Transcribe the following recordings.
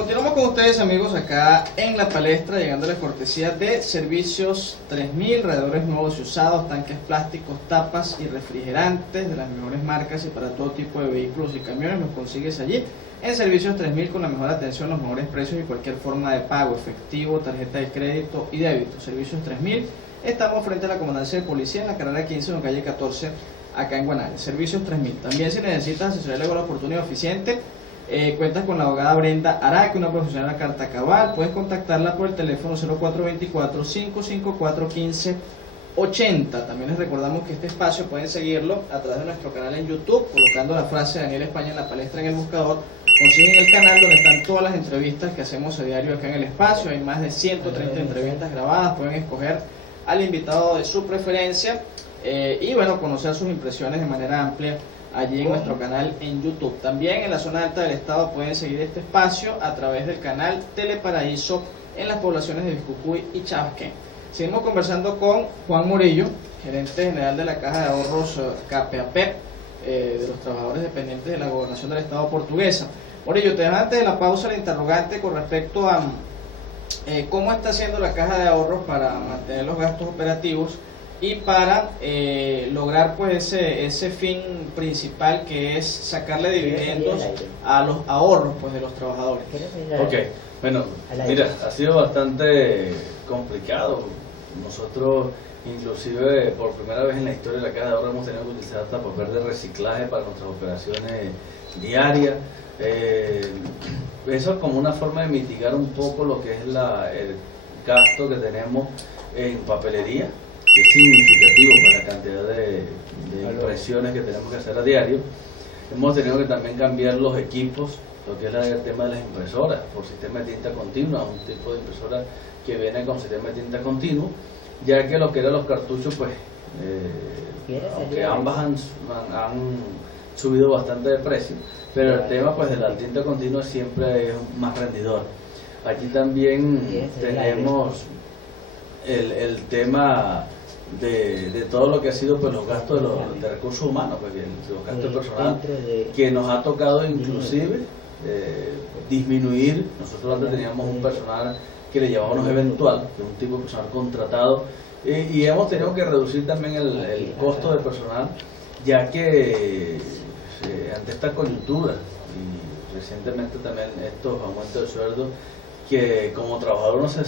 Continuamos con ustedes, amigos, acá en la palestra, llegándoles cortesía de Servicios 3000, radiadores nuevos y usados, tanques plásticos, tapas y refrigerantes de las mejores marcas y para todo tipo de vehículos y camiones. Los consigues allí en Servicios 3000 con la mejor atención, los mejores precios y cualquier forma de pago, efectivo, tarjeta de crédito y débito. Servicios 3000, estamos frente a la Comandancia de Policía en la carrera 15, en la calle 14, acá en Guanare. Servicios 3000. También, si necesitas asesoría legal oportuna y eficiente, cuentas con la abogada Brenda Araque, una profesional a carta cabal. Puedes contactarla por el teléfono 0424-554-1580. También les recordamos que este espacio pueden seguirlo a través de nuestro canal en YouTube, colocando la frase Daniel España en la palestra en el buscador. Consiguen el canal donde están todas las entrevistas que hacemos a diario acá en el espacio. Hay más de 130 entrevistas grabadas. Pueden escoger al invitado de su preferencia y bueno, conocer sus impresiones de manera amplia allí en nuestro canal en YouTube. También en la zona alta del estado pueden seguir este espacio a través del canal Teleparaíso en las poblaciones de Biscucuy y Chabasquén. Seguimos conversando con Juan Morillo, gerente general de la Caja de Ahorros KPAP, de los trabajadores dependientes de la Gobernación del Estado portuguesa. Morillo, te dejo antes de la pausa la interrogante con respecto a cómo está haciendo la Caja de Ahorros para mantener los gastos operativos y para lograr pues ese fin principal, que es sacarle dividendos a los ahorros pues de los trabajadores. Ok, bueno, mira, ha sido bastante complicado. Nosotros inclusive por primera vez en la historia de la Caja de Ahorros hemos tenido que utilizar hasta papel de reciclaje para nuestras operaciones diarias. Eso es como una forma de mitigar un poco lo que es el gasto que tenemos en papelería, que es significativo por la cantidad de impresiones que tenemos que hacer a diario. Hemos tenido que también cambiar los equipos, lo que es el tema de las impresoras, por sistema de tinta continua, un tipo de impresora que viene con sistema de tinta continuo, ya que lo que eran los cartuchos, pues, aunque ambas han subido bastante de precio, pero el tema pues de la tinta continua siempre es más rendidor. Aquí también tenemos el tema de todo lo que ha sido pues los gastos de recursos humanos, pues, los gastos personal, que nos ha tocado inclusive disminuir. Nosotros antes teníamos un personal que le llamábamos eventual, que es un tipo de personal contratado, y hemos tenido que reducir también el costo de personal, ya que ante esta coyuntura y recientemente también estos aumentos de sueldo, que como trabajador uno se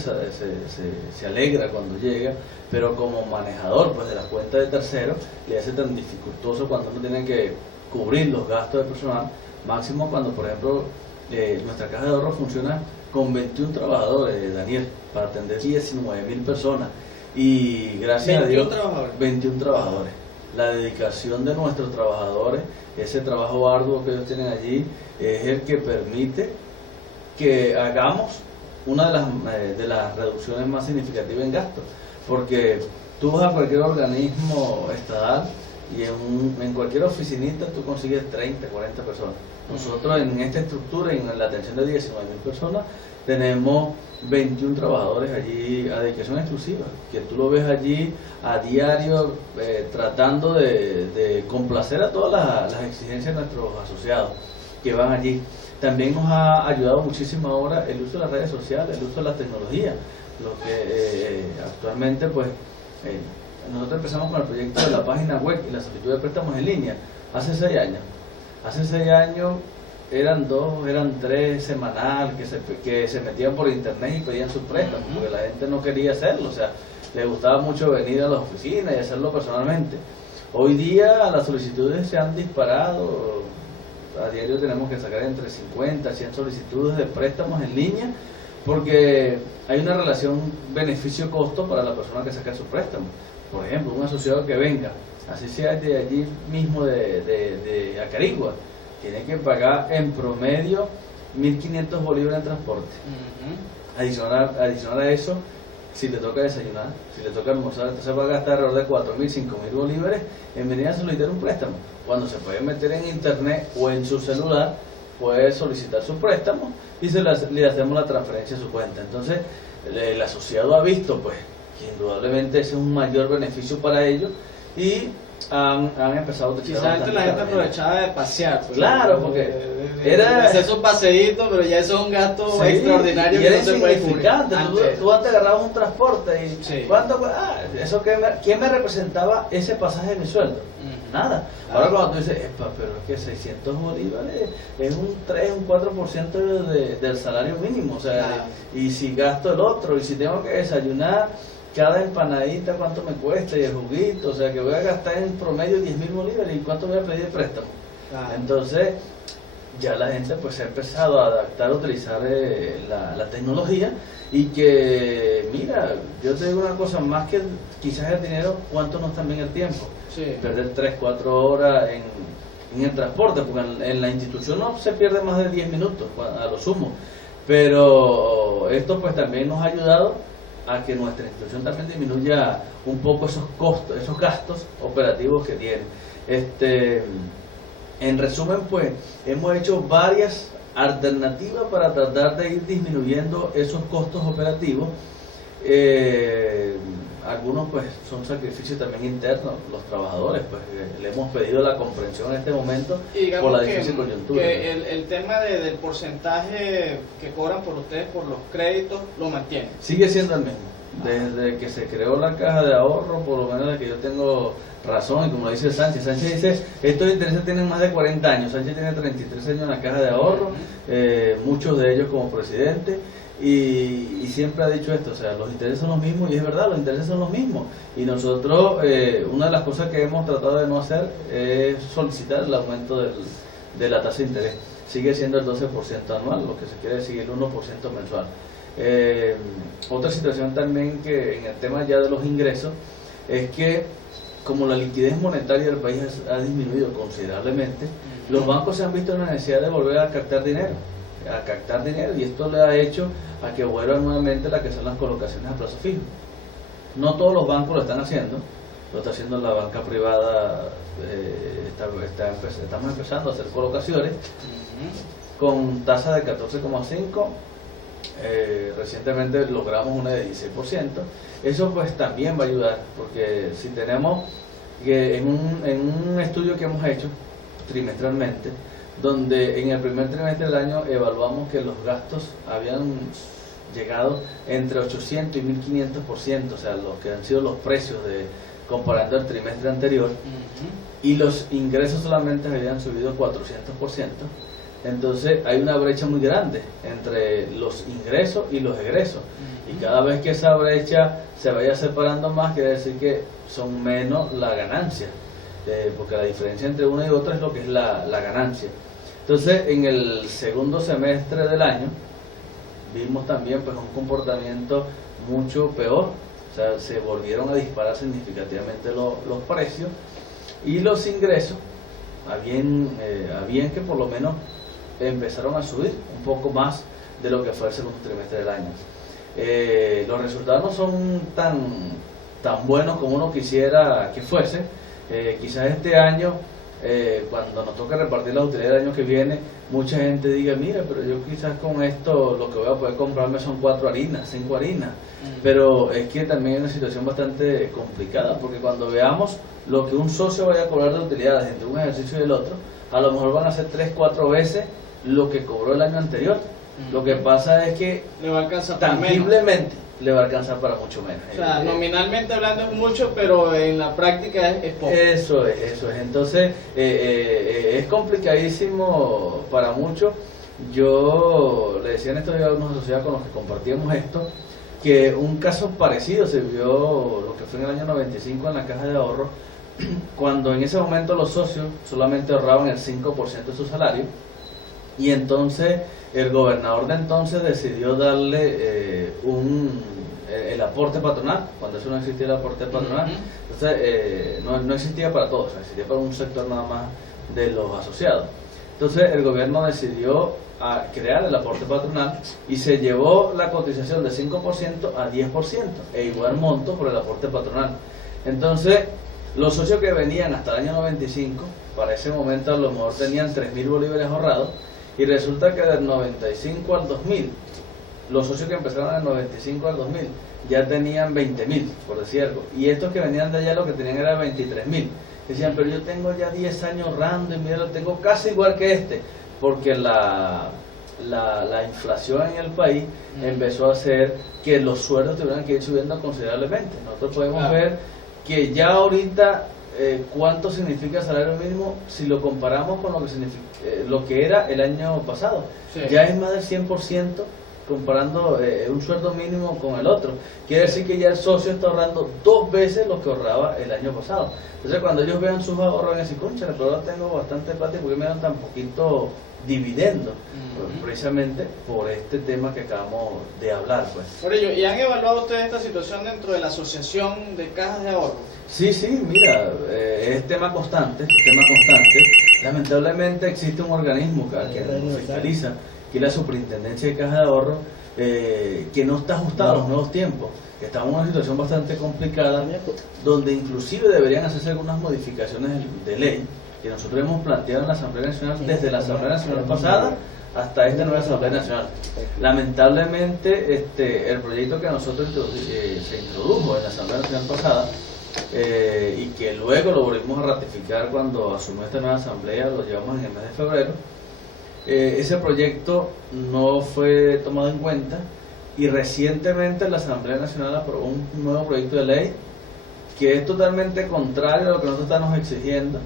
alegra cuando llega, pero como manejador pues de las cuentas de terceros le hace tan dificultoso cuando uno tiene que cubrir los gastos de personal, máximo cuando por ejemplo nuestra Caja de Ahorros funciona con 21 trabajadores, Daniel, para atender 19.000 personas, y gracias a Dios 21 trabajadores. La dedicación de nuestros trabajadores, ese trabajo arduo que ellos tienen allí, es el que permite que hagamos una de las reducciones más significativas en gastos, porque tú vas a cualquier organismo estatal y en cualquier oficinita tú consigues 30, 40 personas. Nosotros en esta estructura y en la atención de 19.000 personas tenemos 21 trabajadores allí a dedicación exclusiva, que tú lo ves allí a diario tratando de complacer a todas las exigencias de nuestros asociados que van allí. También nos ha ayudado muchísimo ahora el uso de las redes sociales, el uso de la tecnología, lo que actualmente pues nosotros empezamos con el proyecto de la página web y la solicitud de préstamos en línea hace 6 años. Hace 6 años eran 2, eran 3 semanal que se metían por internet y pedían sus préstamos, porque la gente no quería hacerlo, o sea, le gustaba mucho venir a la oficina y hacerlo personalmente. Hoy día las solicitudes se han disparado. A diario tenemos que sacar entre 50 y 100 solicitudes de préstamos en línea, porque hay una relación beneficio-costo para la persona que saca su préstamo. Por ejemplo, un asociado que venga, así sea de allí mismo de Acarigua, tiene que pagar en promedio 1.500 bolívares en transporte. Adicional a eso, si le toca desayunar, si le toca almorzar, entonces va a gastar alrededor de 4.000, 5.000 bolívares en venir a solicitar un préstamo. Cuando se puede meter en internet o en su celular, puede solicitar su préstamo y le hacemos la transferencia a su cuenta. Entonces el asociado ha visto pues que indudablemente ese es un mayor beneficio para ellos, y han empezado a utilizar. Quizás antes la gente aprovechaba de pasear. Pues, claro, porque era hacer su paseíto, pero ya eso es un gasto sí, extraordinario y que era no se puede cubrir. insignificante. Tú antes agarrabas un transporte y sí. ¿Quién me representaba ese pasaje de mi sueldo? Nada. Ahora cuando tú dices, pero es que 600 bolívares es un 3, un 4% del salario mínimo, o sea, y si gasto el otro, y si tengo que desayunar cada empanadita, ¿cuánto me cuesta? Y el juguito, o sea, que voy a gastar en promedio 10.000 bolívares, ¿y cuánto voy a pedir de préstamo? Entonces, ya la gente pues se ha empezado a adaptar, a utilizar la tecnología, y que, mira, yo te digo una cosa, más que quizás el dinero, ¿cuánto no es también el tiempo? Sí. Perder 3, 4 horas en el transporte, porque en la institución no se pierde más de 10 minutos, a lo sumo, pero esto pues también nos ha ayudado a que nuestra institución también disminuya un poco esos costos, esos gastos operativos que tiene. En resumen, pues hemos hecho varias alternativas para tratar de ir disminuyendo esos costos operativos. Algunos pues son sacrificios también internos, los trabajadores pues le hemos pedido la comprensión en este momento por la difícil coyuntura. Que el tema del porcentaje que cobran por ustedes por los créditos lo mantiene. Sigue siendo el mismo. Desde que se creó la caja de ahorro, por lo menos de que yo tengo razón, y como dice Sánchez dice, estos intereses tienen más de 40 años, Sánchez tiene 33 años en la caja de ahorro, muchos de ellos como presidente, y siempre ha dicho esto, o sea, los intereses son los mismos, y es verdad, los intereses son los mismos, y nosotros, una de las cosas que hemos tratado de no hacer es solicitar el aumento de la tasa de interés. Sigue siendo el 12% anual, lo que se quiere decir el 1% mensual. Otra situación también que en el tema ya de los ingresos es que como la liquidez monetaria del país ha disminuido considerablemente, los bancos se han visto en la necesidad de volver a captar dinero, y esto le ha hecho a que vuelvan nuevamente las que son las colocaciones a plazo fijo. No todos los bancos lo están haciendo, lo está haciendo la banca privada, estamos empezando a hacer colocaciones con tasa de 14,5%. Recientemente logramos una de 16%. Eso pues también va a ayudar, porque si tenemos que en un estudio que hemos hecho trimestralmente, donde en el primer trimestre del año evaluamos que los gastos habían llegado entre 800 y 1500%, o sea, los que han sido los precios comparando el trimestre anterior, y los ingresos solamente habían subido 400%. Entonces hay una brecha muy grande entre los ingresos y los egresos, y cada vez que esa brecha se vaya separando más, quiere decir que son menos la ganancia, porque la diferencia entre una y otra es lo que es la ganancia. Entonces en el segundo semestre del año vimos también pues un comportamiento mucho peor, o sea, se volvieron a disparar significativamente los precios, y los ingresos habían que por lo menos empezaron a subir un poco más de lo que fue el segundo trimestre del año. Los resultados no son tan buenos como uno quisiera que fuese. Quizás este año, cuando nos toque repartir la utilidad del año que viene, mucha gente diga, mira, pero yo quizás con esto lo que voy a poder comprarme son 4 harinas, 5 harinas. Pero es que también es una situación bastante complicada, porque cuando veamos lo que un socio vaya a cobrar de utilidades entre un ejercicio y el otro, a lo mejor van a ser 3, 4 veces lo que cobró el año anterior. Lo que pasa es que le va a alcanzar para tangiblemente le va a alcanzar para mucho menos. O sea, nominalmente hablando es mucho, pero en la práctica es poco. Eso es. Entonces, es complicadísimo para muchos. Yo le decía en estos días a unos asociados con los que compartíamos esto, que un caso parecido se vio lo que fue en el año 95 en la caja de ahorro, cuando en ese momento los socios solamente ahorraban el 5% de su salario, y entonces el gobernador de entonces decidió darle el aporte patronal, cuando eso no existía el aporte patronal. Entonces no existía para todos, existía para un sector nada más de los asociados. Entonces el gobierno decidió crear el aporte patronal y se llevó la cotización de 5% a 10%, e igual monto por el aporte patronal. Entonces los socios que venían hasta el año 95, para ese momento a lo mejor tenían 3.000 bolívares ahorrados, y resulta que del 95 al 2000, los socios que empezaron del 95 al 2000 ya tenían 20.000, por decir algo, y estos que venían de allá lo que tenían era 23.000. decían, pero yo tengo ya 10 años ahorrando y mira, lo tengo casi igual que este, porque la inflación en el país empezó a hacer que los sueldos tuvieran que ir subiendo considerablemente. Nosotros podemos ver que ya ahorita cuánto significa salario mínimo si lo comparamos con lo que era el año pasado. Sí. Ya es más del 100% comparando un sueldo mínimo con el otro. Quiere decir que ya el socio está ahorrando 2 veces lo que ahorraba el año pasado. Entonces cuando ellos vean sus ahorros van a decir, concha, pero ahora tengo bastante plata, ¿por qué me dan tan poquito dividendo? Precisamente por este tema que acabamos de hablar, pues. Por ello, ¿y han evaluado ustedes esta situación dentro de la asociación de cajas de ahorro? Sí, mira, es tema constante, Lamentablemente existe un organismo que nos fiscaliza, que es la Superintendencia de Cajas de Ahorro, que no está ajustada a los nuevos tiempos. Estamos en una situación bastante complicada, donde inclusive deberían hacerse algunas modificaciones de ley que nosotros hemos planteado en la Asamblea Nacional, desde la Asamblea Nacional pasada hasta esta nueva Asamblea Nacional. Lamentablemente el proyecto que nosotros se introdujo en la Asamblea Nacional pasada, y que luego lo volvimos a ratificar cuando asumió esta nueva Asamblea, lo llevamos en el mes de febrero, ese proyecto no fue tomado en cuenta, y recientemente la Asamblea Nacional aprobó un nuevo proyecto de ley que es totalmente contrario a lo que nosotros estamos exigiendo,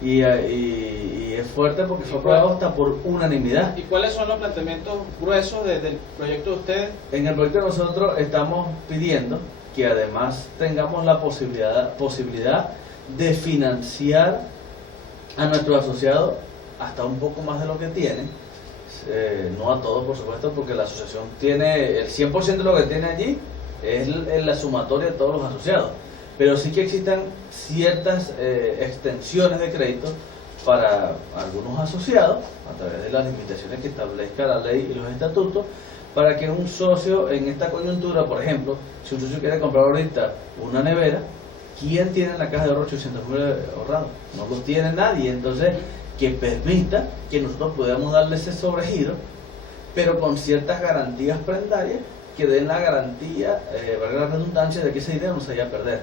y es fuerte porque fue aprobado hasta por unanimidad. ¿Y cuáles son los planteamientos gruesos del proyecto de ustedes? En el proyecto nosotros estamos pidiendo que además tengamos la posibilidad de financiar a nuestros asociados hasta un poco más de lo que tienen, no a todos por supuesto, porque la asociación tiene el 100% de lo que tiene allí, es la sumatoria de todos los asociados, pero sí que existan ciertas extensiones de crédito para algunos asociados a través de las limitaciones que establezca la ley y los estatutos, para que un socio en esta coyuntura, por ejemplo, si un socio quiere comprar ahorita una nevera, ¿quién tiene en la caja de ahorro 800.000 ahorrados? No lo tiene nadie. Entonces, que permita que nosotros podamos darle ese sobregiro, pero con ciertas garantías prendarias que den la garantía, valga la redundancia, de que ese dinero no se vaya a perder.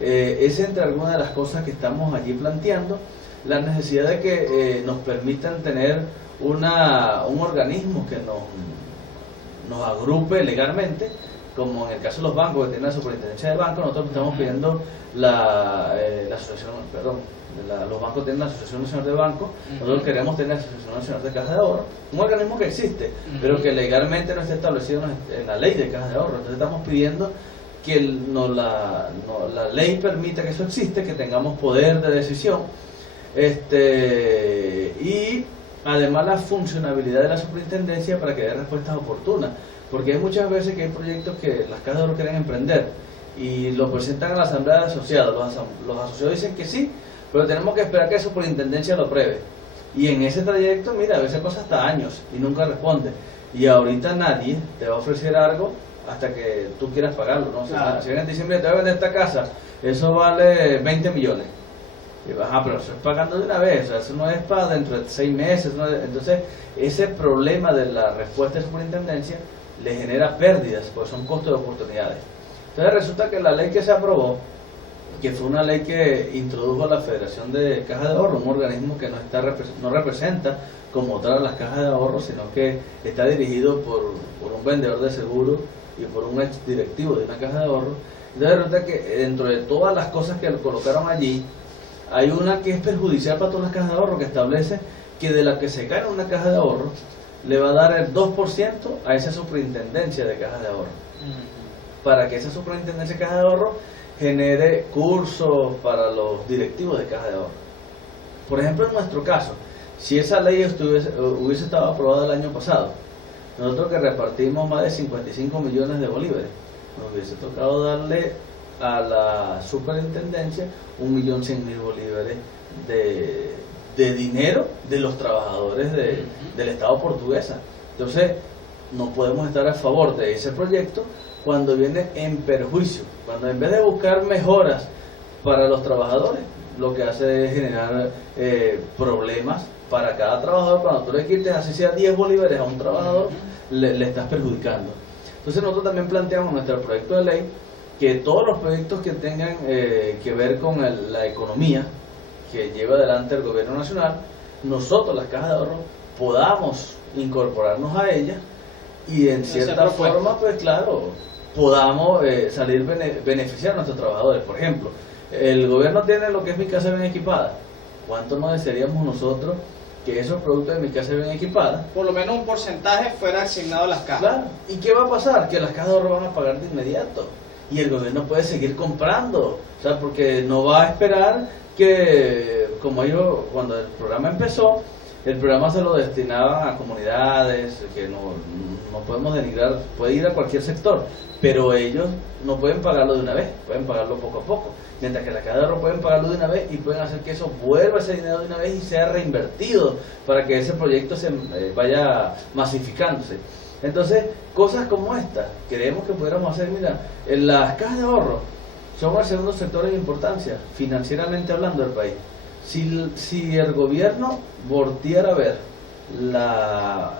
Es entre algunas de las cosas que estamos allí planteando, la necesidad de que nos permitan tener un organismo que nos agrupe legalmente, como en el caso de los bancos que tienen la superintendencia de bancos. Nosotros estamos pidiendo la asociación, los bancos tienen la Asociación Nacional de Bancos, nosotros queremos tener la Asociación Nacional de Cajas de Ahorro, un organismo que existe, pero que legalmente no está establecido en la ley de Cajas de Ahorro. Entonces estamos pidiendo que la ley permita que eso existe, que tengamos poder de decisión, y además la funcionabilidad de la superintendencia para que dé respuestas oportunas, porque hay muchas veces que hay proyectos que las cajas de ahorro quieren emprender y lo presentan a la asamblea de asociados. Los asociados dicen que sí, pero tenemos que esperar que la superintendencia lo apruebe, y en ese trayecto, mira, a veces pasa hasta años y nunca responde, y ahorita nadie te va a ofrecer algo hasta que tú quieras pagarlo, ¿no? Claro. Si viene en diciembre, te voy a vender esta casa, eso vale 20 millones. Y vas, pero eso es pagando de una vez, o sea, eso no es para dentro de 6 meses. Entonces, ese problema de la respuesta de superintendencia le genera pérdidas, porque son costos de oportunidades. Entonces, resulta que la ley que se aprobó, que fue una ley que introdujo la Federación de Cajas de Ahorro, un organismo que no representa como tal las cajas de ahorro, sino que está dirigido por un vendedor de seguro y por un ex directivo de una caja de ahorro. Entonces, resulta que dentro de todas las cosas que colocaron allí, hay una que es perjudicial para todas las cajas de ahorro, que establece que de la que se gana una caja de ahorro le va a dar el 2% a esa superintendencia de cajas de ahorro, para que esa superintendencia de cajas de ahorro genere cursos para los directivos de cajas de ahorro. Por ejemplo, en nuestro caso, si esa ley hubiese estado aprobada el año pasado, nosotros que repartimos más de 55 millones de bolívares, nos hubiese tocado darle a la superintendencia 1.100.000 bolívares de dinero de los trabajadores del Estado portuguesa. Entonces, no podemos estar a favor de ese proyecto cuando viene en perjuicio, cuando en vez de buscar mejoras para los trabajadores, lo que hace es generar problemas para cada trabajador. Cuando tú le quites así sea 10 bolívares a un trabajador, le estás perjudicando. Entonces nosotros también planteamos en nuestro proyecto de ley que todos los proyectos que tengan que ver con la economía, que lleva adelante el gobierno nacional, nosotros las cajas de ahorro podamos incorporarnos a ellas y en cierta forma, pues claro, podamos salir beneficiar a nuestros trabajadores. Por ejemplo, el gobierno tiene lo que es Mi Casa Bien Equipada. ¿Cuánto no desearíamos nosotros que esos productos de Mi Casa Bien Equipada, por lo menos un porcentaje, fuera asignado a las cajas? Claro. ¿Y qué va a pasar? Que las cajas de ahorro van a pagar de inmediato y el gobierno puede seguir comprando, o sea, porque no va a esperar que, como ellos, cuando el programa empezó, el programa se lo destinaban a comunidades, que no podemos denigrar, puede ir a cualquier sector, pero ellos no pueden pagarlo de una vez, pueden pagarlo poco a poco, mientras que las cajas de ahorro pueden pagarlo de una vez y pueden hacer que eso vuelva ese dinero de una vez y sea reinvertido para que ese proyecto se vaya masificándose. Entonces, cosas como esta, creemos que pudiéramos hacer. Mira, en las cajas de ahorro son el segundo sector en importancia, financieramente hablando, del país. Si el gobierno volteara a ver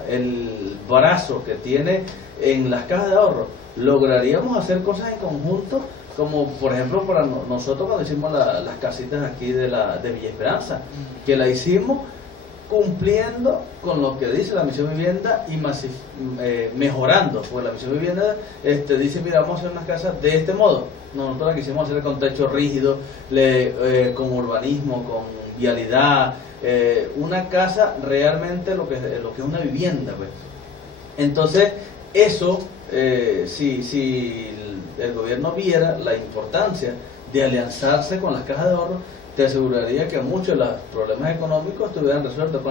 el brazo que tiene en las cajas de ahorro, lograríamos hacer cosas en conjunto, como por ejemplo para nosotros cuando hicimos las casitas aquí de Villa Esperanza, que la hicimos cumpliendo con lo que dice la Misión Vivienda y mejorando, pues la Misión Vivienda dice, mira, vamos a hacer unas casas de este modo. Nosotros la quisimos hacer con techo rígido, con urbanismo, con vialidad, una casa realmente lo que es una vivienda, pues. Entonces, eso, si el gobierno viera la importancia de alianzarse con las cajas de ahorro, te aseguraría que muchos de los problemas económicos estuvieran resueltos.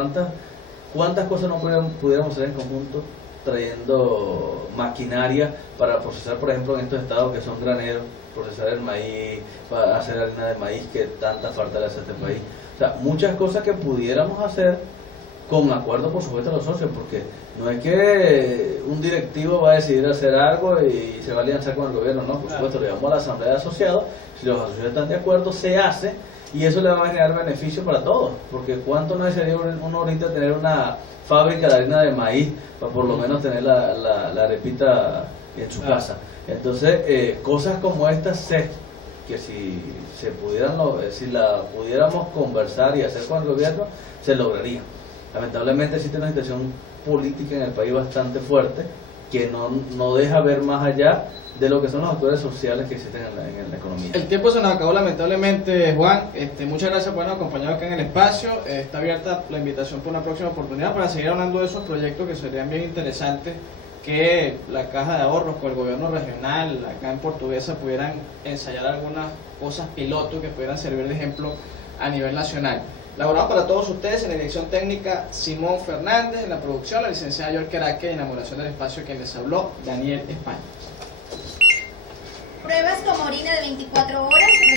¿Cuántas cosas no pudiéramos hacer en conjunto trayendo maquinaria para procesar, por ejemplo, en estos estados que son graneros, procesar el maíz, para hacer harina de maíz que tanta falta le hace a este país? O sea, muchas cosas que pudiéramos hacer con acuerdo, por supuesto, de los socios, porque no es que un directivo va a decidir hacer algo y se va a alianzar con el gobierno, no, por supuesto, le vamos a la asamblea de asociados, si los asociados están de acuerdo, se hace, y eso le va a generar beneficio para todos, porque cuánto no desearía uno ahorita tener una fábrica de harina de maíz para por lo menos tener la arepita en su casa. Entonces, cosas como estas que si la pudiéramos conversar y hacer con el gobierno, se lograría. Lamentablemente existe una situación política en el país bastante fuerte que no deja ver más allá de lo que son los actores sociales que existen en la economía. El tiempo se nos acabó lamentablemente, Juan. Muchas gracias por habernos acompañado acá en el espacio. Está abierta la invitación por una próxima oportunidad para seguir hablando de esos proyectos que serían bien interesantes, que la Caja de Ahorros con el gobierno regional, acá en Portuguesa, pudieran ensayar algunas cosas piloto que pudieran servir de ejemplo a nivel nacional. Laboramos para todos ustedes en la dirección técnica Simón Fernández, en la producción la licenciada York Araque, en inauguración del espacio quien les habló, Daniel España. Pruebas como orina de 24 horas.